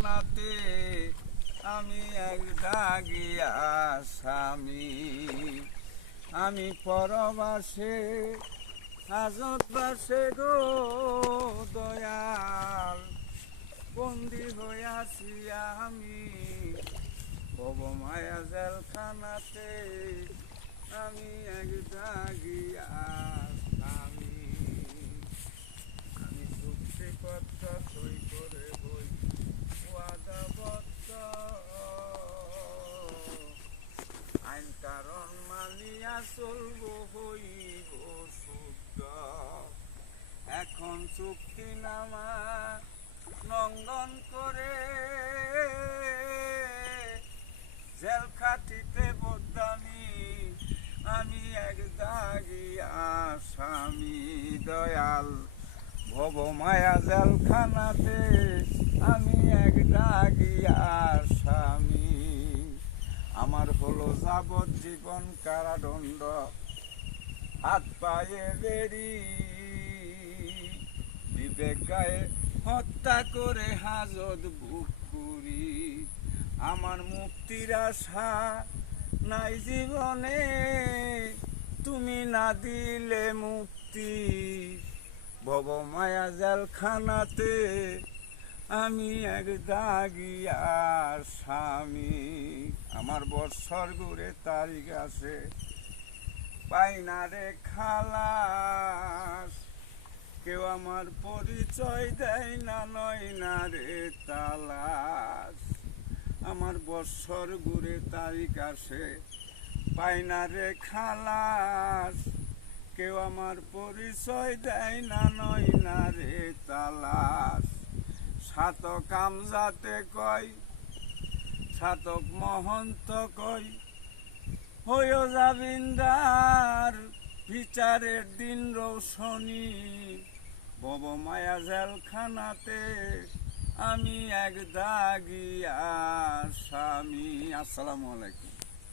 জেলখানাতে আমি এক দাগিয়া স্বামী। আমি পরবাসে হাজত বাসে গো দয়াল, বন্দি হইয়াছি আমি ভবমায়া জেলখানাতে আমি এক দাগিয়া স্বামী। আমি চুক্তিপত্র সই করে বই ওয়াদাবদ্ধ, আইন কারণ মানিয়া চলব হইব শুদ্ধ। এখন চুক্তিনামা লঙ্ঘন করে জেল খাটিতে বদামি আমি এক দাগিয়া স্বামী। দয়াল ভবমায়া জেলখানাতে আমি এক দাগিয়া স্বামী। আমার হলো যাবজ্জীবন কারাদণ্ড, হাত পায়ে বেরি, বিবেক গায়ে হত্যা করে হাজত বুক করি। আমার মুক্তির আশা নাই জীবনে, তুমি না দিলে মুক্তি ভবমায়া জেলখানাতে আমি এক দাগিয়া স্বামী। আমার বৎসর ঘুরে তারিখ আছে, পাই না রে খালাস, কেউ আমার পরিচয় দেয় না, নয় না রে তালাশ। আমার বৎসর ঘুরে তারিখ আসে, পাই না রে খালাস, কেউ আমার পরিচয় দেয় না, নয় না রে তালাশ। সাতক আমজাতে কয়, সাতক মহন্ত কয়, হইও জাবিন্দার বিচারের দিন রৌশনী ভবমায়া জেলখানাতে আমি এক দাগিয়া স্বামী। আসসালামু আলাইকুম।